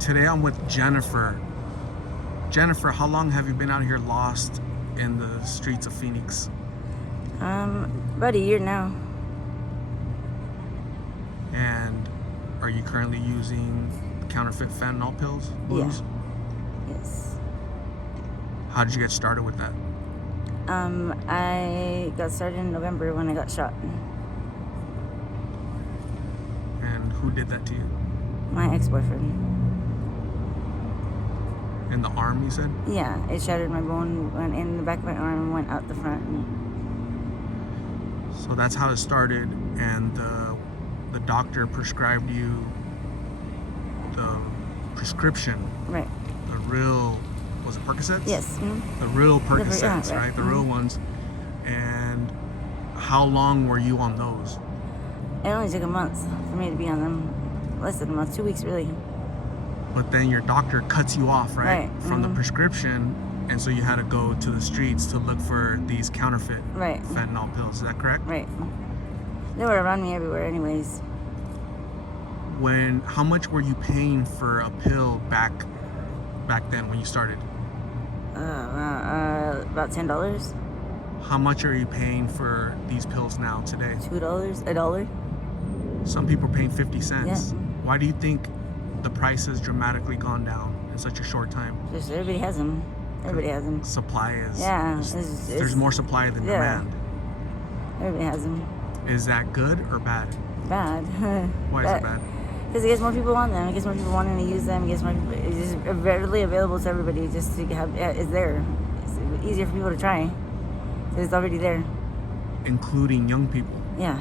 Today I'm with Jennifer. Jennifer, how long have you been out here lost in the streets of Phoenix? About a year now. And are you currently using counterfeit fentanyl pills? Blues? Yeah. Yes. How did you get started with that? I got started in November when I got shot. And who did that to you? My ex-boyfriend. In the arm, you said? Yeah, it shattered my bone, went in the back of my arm and went out the front. So that's how it started, and the doctor prescribed you the prescription. Right. The real, was it Percocets? Yes. Mm-hmm. The real Percocets, yeah, right? The real ones. And how long were you on those? It only took a month for me to be on them. Less than a month, 2 weeks really. But then your doctor cuts you off, right? Right. From the prescription, and so you had to go to the streets to look for these counterfeit fentanyl pills. Is that correct? Right. They were around me everywhere anyways. How much were you paying for a pill back then when you started? About $10. How much are you paying for these pills now today? $2, $1. Some people are paying 50 cents. Yeah. Why do you think the price has dramatically gone down in such a short time? Just everybody has them. Everybody has them. Supply is... Yeah. There's more supply than demand. Everybody has them. Is that good or bad? Bad. Why is it bad? Because it gets more people on them. It gets more people wanting to use them. It's just readily available to everybody. Just to have, it's there. It's easier for people to try. It's already there. Including young people. Yeah.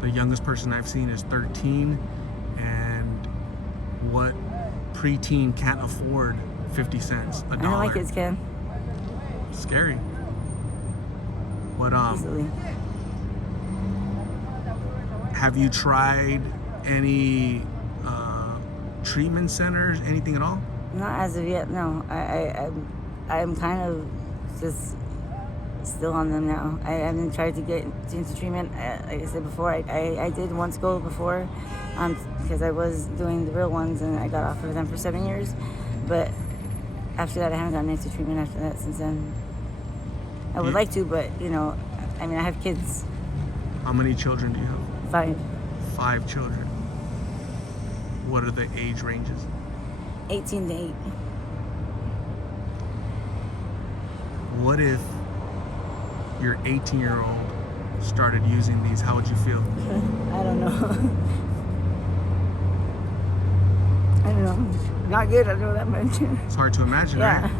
The youngest person I've seen is 13, and what preteen can't afford 50 cents, $1? I know my kids can. Scary. What Easily. Have you tried any treatment centers, anything at all? Not as of yet, no. I'm kind of just still on them now. I haven't tried to get into treatment. Like I said before, I did once go before, because I was doing the real ones and I got off of them for 7 years. But after that, I haven't gotten into treatment after that since then. I would like to, but I have kids. How many children do you have? 5. 5 children. What are the age ranges? 18 to 8. What if your 18-year-old started using these? How would you feel? I don't know. I don't know. Not good, I know that much. It's hard to imagine, right?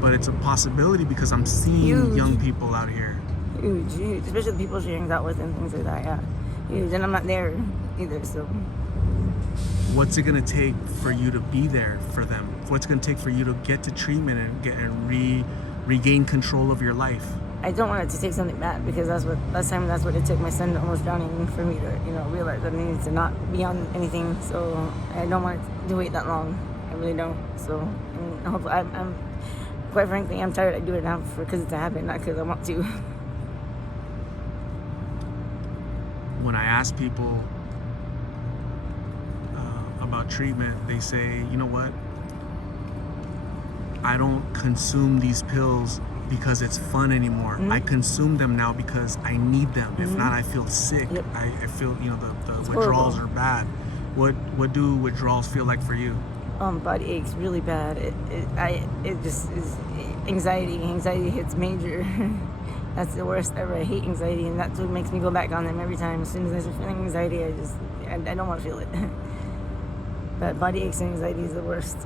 But it's a possibility because I'm seeing young people out here. Huge. Especially the people she hangs out with and things like that, yeah. Huge. And I'm not there either, so. What's it going to take for you to be there for them? What's it going to take for you to get to treatment and regain control of your life? I don't want it to take something bad, because that's what it took my son almost drowning for me to, realize that I needed to not be on anything. So I don't want it to wait that long. I really don't. So hopefully, I'm quite frankly, I'm tired. I do it now because it's a habit, not because I want to. When I ask people about treatment, they say, you know what? I don't consume these pills because it's fun anymore. I consume them now because I need them. If not, I feel sick. Yep. I feel, the It's withdrawals horrible. are bad. What do withdrawals feel like for you? Body aches really bad. It just is anxiety. Anxiety hits major. That's the worst ever. I hate anxiety, and that's what makes me go back on them every time. As soon as I start feeling anxiety, I don't want to feel it. But body aches and anxiety is the worst.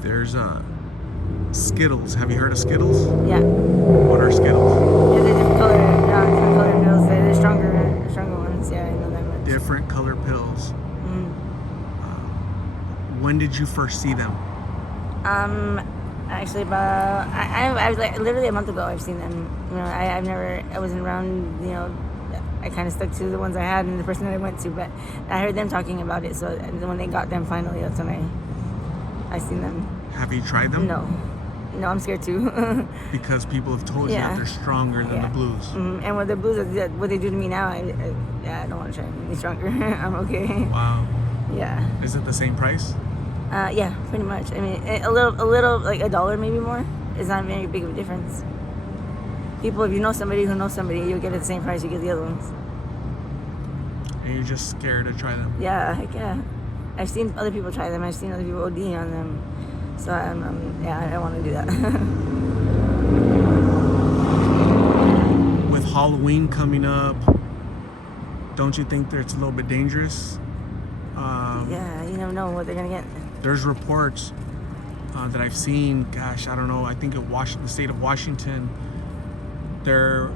There's Skittles. Have you heard of Skittles? Yeah. What are Skittles? Yeah, they're different color pills. They're stronger ones. Yeah, I know that much. Different color pills. When did you first see them? Actually, I was like literally a month ago. I've seen them. I wasn't around. I kind of stuck to the ones I had and the person that I went to, but I heard them talking about it. So when they got them finally, that's when I seen them. Have you tried them? No, I'm scared too. Because people have told you that they're stronger than the blues. And with the blues, what they do to me now, I don't want to try any stronger. I'm okay. Wow. Yeah. Is it the same price? Yeah, pretty much. I mean, a little, like $1 maybe more. It's not very big of a difference. People, if you know somebody who knows somebody, you'll get it the same price you get the other ones. And you're just scared to try them? Yeah, heck yeah. I've seen other people try them. I've seen other people OD on them. So I want to do that. With Halloween coming up, don't you think that it's a little bit dangerous? Yeah, you never know what they're gonna get. There's reports that I've seen. Gosh, I don't know. I think the state of Washington, they're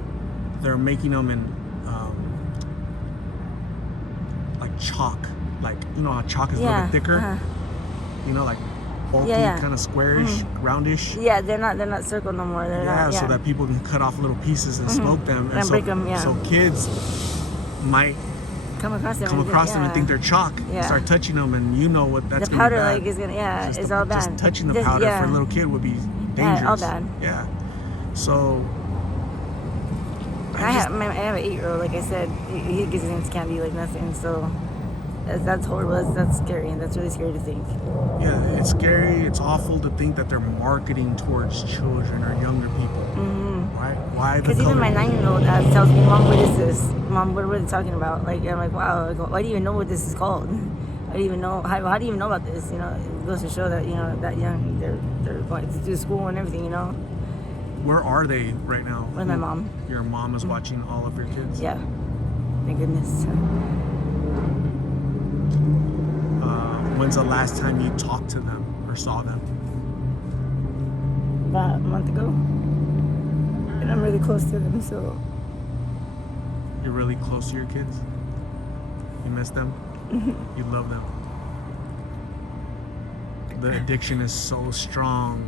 making them in like chalk. Like, you know how chalk is a little bit thicker. You know, like bulky, kind of squarish, roundish. Yeah, they're not circle no more. They're not. Yeah, so that people can cut off little pieces and smoke them, and break them. Yeah. So kids might come across them and think they're chalk. And start touching them, and you know what that's the gonna powder be bad. like is gonna it's all bad. Just touching the powder for a little kid would be dangerous. Yeah, all bad. Yeah. So I have an 8-year-old. Like I said, he gets into candy like nothing. So that's horrible. That's scary, and that's really scary to think. Yeah, it's scary. It's awful to think that they're marketing towards children or younger people. Why? Because even my 9-year-old tells me, "Mom, what is this? Mom, what are they talking about?" Like, I'm like, "Wow, why do you even know what this is called? How do you even know? How do you even know about this? You know, it goes to show that that young, they're going to school and everything. You know." Where are they right now? With my mom. Your mom is watching all of your kids? Yeah. Thank goodness. When's the last time you talked to them or saw them? About a month ago. And I'm really close to them, so. You're really close to your kids? You miss them? You love them? The addiction is so strong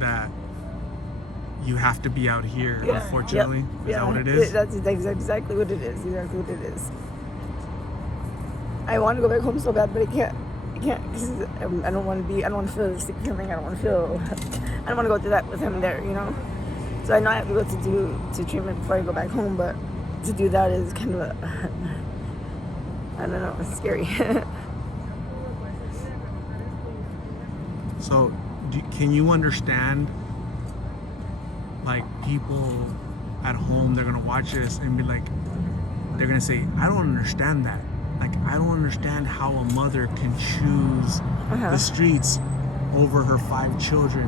that you have to be out here, unfortunately. Is that what it is? That's exactly what it is. Exactly what it is. I want to go back home so bad, but I can't. I don't want to feel the sick feeling. I don't want to go through that with him there, you know. So I know I have to go to treatment before I go back home, but to do that is kind of I don't know, it's scary. So, can you understand, like, people at home, they're gonna watch this and be like, they're gonna say, I don't understand that. Like, I don't understand how a mother can choose the streets over her 5 children.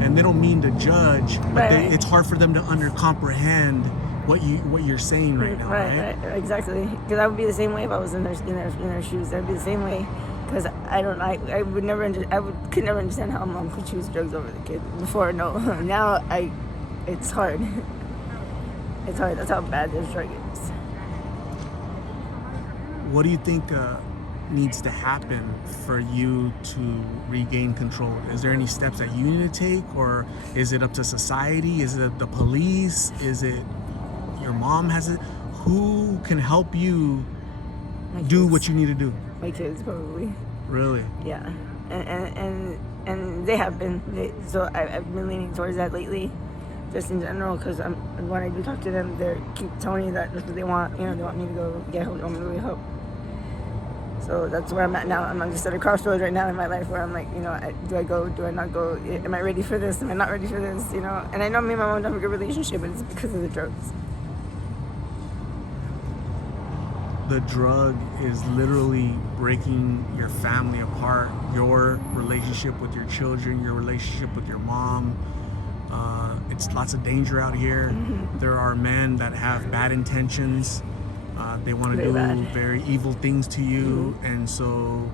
And they don't mean to judge, but it's hard for them to comprehend what you're saying right now. Right. Exactly. Because I would be the same way if I was in their shoes. I'd be the same way. Because I could never understand how a mom could choose drugs over the kid before. No, now it's hard. It's hard. That's how bad this drug is. What do you think needs to happen for you to regain control? Is there any steps that you need to take, or is it up to society? Is it the police? Is it your mom has it? Who can help you do what you need to do? My kids, probably. Really? Yeah, and they have been. So I've been leaning towards that lately, just in general, because when I do talk to them, they keep telling me that that's what they want. You know, they want me to go get help. They want me to go get help. So that's where I'm at now. I'm just at a crossroads right now in my life where I'm like, you know, do I go? Do I not go? Am I ready for this? Am I not ready for this? You know, and I know me and my mom don't have a good relationship, but it's because of the drugs. The drug is literally breaking your family apart. Your relationship with your children, your relationship with your mom. It's lots of danger out here. There are men that have bad intentions. They want to do very evil things to you, and so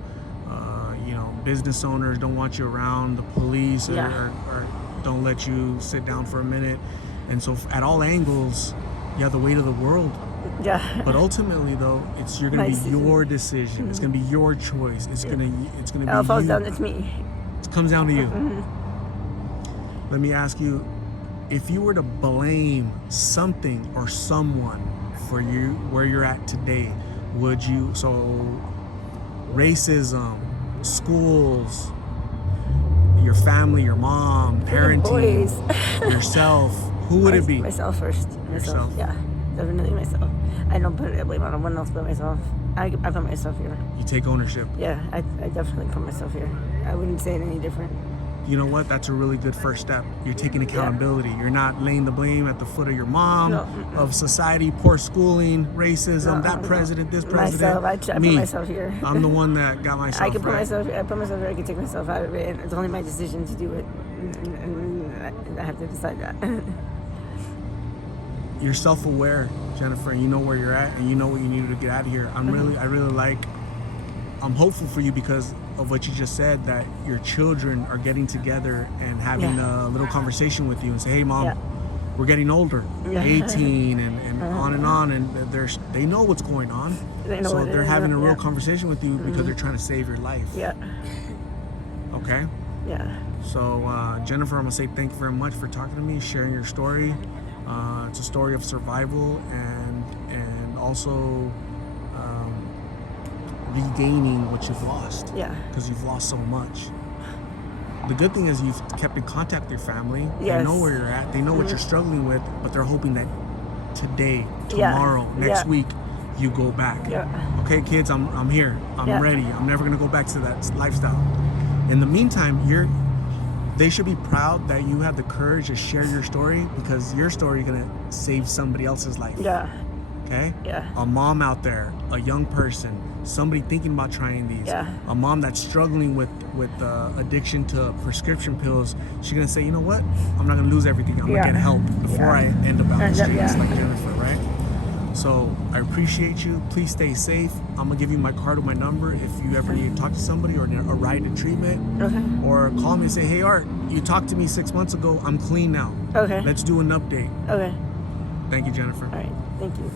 business owners don't want you around. The police or don't let you sit down for a minute, and so at all angles, you have the weight of the world. Yeah. But ultimately, though, you're gonna be your decision. It's gonna be your choice. It's gonna be. It all falls down to me. It comes down to you. Let me ask you, if you were to blame something or someone for you where you're at today, would you? So, racism, schools, your family, your mom, parenting, yourself. Who would it be? Myself first. Myself. Yeah, definitely myself. I don't put blame on anyone else but myself. I put myself here. You take ownership. Yeah, I definitely put myself here. I wouldn't say it any different. You know what? That's a really good first step. You're taking accountability. You're not laying the blame at the foot of your mom, of society, poor schooling, racism, that president, this president. Myself, I me. put myself here. I'm the one that got myself I can put right. myself. I put myself here. I can take myself out of it, and it's only my decision to do it. And I have to decide that. You're self-aware, Jennifer, and you know where you're at, and you know what you need to get out of here. I really like. I'm hopeful for you because of what you just said, that your children are getting together and having a little conversation with you and say, hey mom, we're getting older, 18 and on, and they know what's going on. So they're having a real conversation with you because they're trying to save your life. Yeah. Okay? Yeah. So Jennifer, I'm gonna say thank you very much for talking to me, sharing your story. It's a story of survival and also regaining what you've lost. Yeah. Because you've lost so much. The good thing is you've kept in contact with your family. Yes. They know where you're at. They know what you're struggling with, but they're hoping that today, tomorrow, next week, you go back. Yeah. Okay, kids, I'm here. I'm ready. I'm never gonna go back to that lifestyle. In the meantime, they should be proud that you have the courage to share your story, because your story is gonna save somebody else's life. Yeah. Okay? Yeah. A mom out there, a young person, somebody thinking about trying these. Yeah. A mom that's struggling with addiction to prescription pills. She's gonna say, you know what? I'm not gonna lose everything. I'm gonna get help before I end up out the streets like Jennifer, right? So I appreciate you. Please stay safe. I'm gonna give you my card with my number if you ever need to talk to somebody or a ride to treatment. Okay. Or call me and say, hey Art, you talked to me 6 months ago. I'm clean now. Okay. Let's do an update. Okay. Thank you, Jennifer. All right. Thank you.